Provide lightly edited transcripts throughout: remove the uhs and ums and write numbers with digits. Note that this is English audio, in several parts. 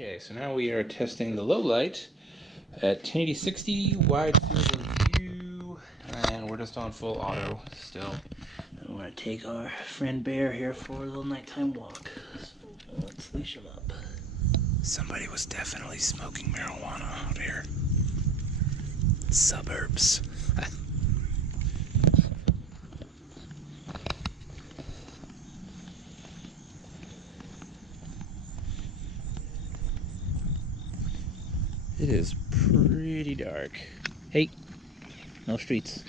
Okay, so now we are testing the low light at 1080-60 wide field of view, and we're just on full auto still. I'm gonna take our friend Bear here for a little nighttime walk. So let's leash him up. Somebody was definitely smoking marijuana out here. Suburbs. It is pretty dark. Hey, no streets.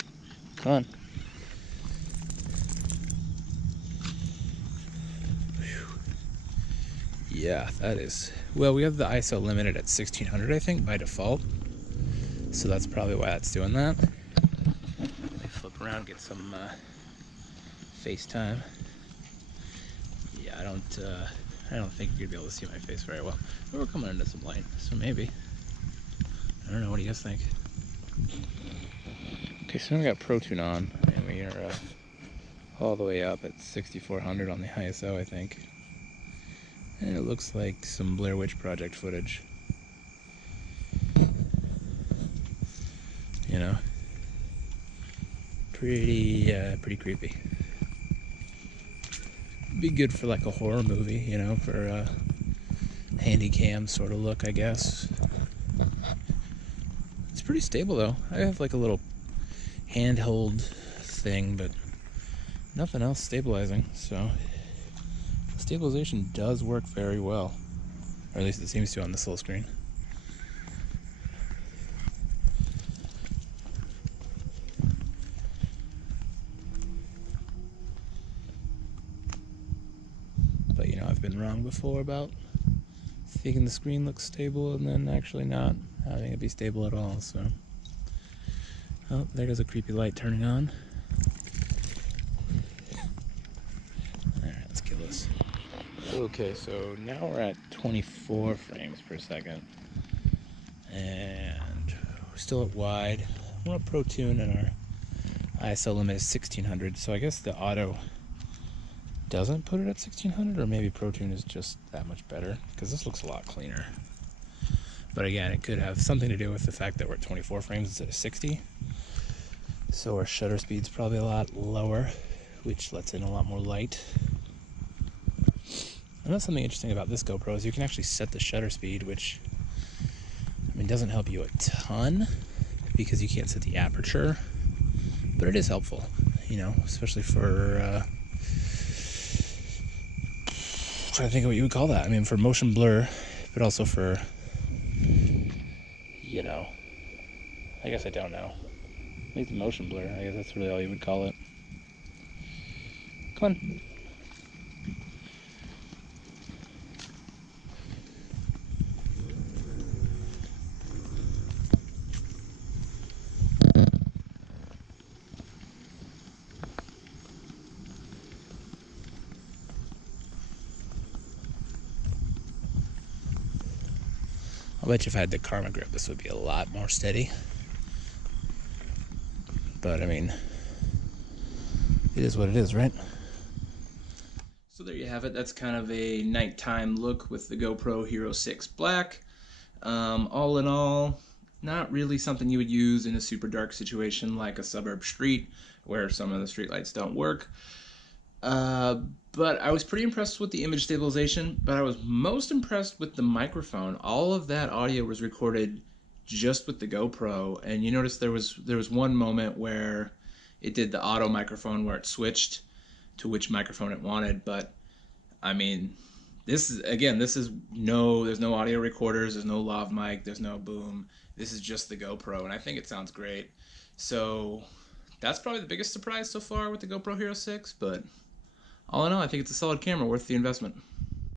Come on. Yeah, that is... Well, we have the ISO limited at 1600, I think, by default. So that's probably why that's doing that. Let me flip around, get some FaceTime. Yeah, I don't think you're gonna be able to see my face very well. But we're coming into some light, so maybe. I don't know, what do you guys think? Okay, so we got ProTune on, and we are all the way up at 6400 on the ISO, I think. And it looks like some Blair Witch Project footage. You know, pretty creepy. Be good for like a horror movie, you know, for a handy cam sort of look, I guess. It's pretty stable though. I have like a little handheld thing, but nothing else stabilizing, so stabilization does work very well, or at least it seems to on this little screen. But you know, I've been wrong before about thinking the screen looks stable and then actually not having it be stable at all, so. Oh, there goes a creepy light turning on. Alright, let's kill this. Okay, so now we're at 24 frames per second. And we're still at wide. We're at ProTune and our ISO limit is 1600, so I guess the auto doesn't put it at 1600, or maybe ProTune is just that much better, because this looks a lot cleaner. But again, it could have something to do with the fact that we're at 24 frames instead of 60. So our shutter speed's probably a lot lower, which lets in a lot more light. And that's something interesting about this GoPro is you can actually set the shutter speed, which, I mean, doesn't help you a ton because you can't set the aperture, but it is helpful, you know, especially for, trying to think of what you would call that. I mean, for motion blur, but also for, you know, I guess I don't know. Maybe motion blur, I guess that's really all you would call it. Come on. I'll bet you if I had the Karma grip, this would be a lot more steady. But I mean, it is what it is, right? So there you have it. That's kind of a nighttime look with the GoPro Hero 6 Black. All in all, not really something you would use in a super dark situation like a suburb street where some of the street lights don't work. But I was pretty impressed with the image stabilization, but I was most impressed with the microphone. All of that audio was recorded just with the GoPro, and you notice there was one moment where it did the auto microphone where it switched to which microphone it wanted, but I mean, there's no audio recorders, there's no lav mic, there's no boom. This is just the GoPro, and I think it sounds great. So that's probably the biggest surprise so far with the GoPro Hero 6, but all in all, I think it's a solid camera worth the investment.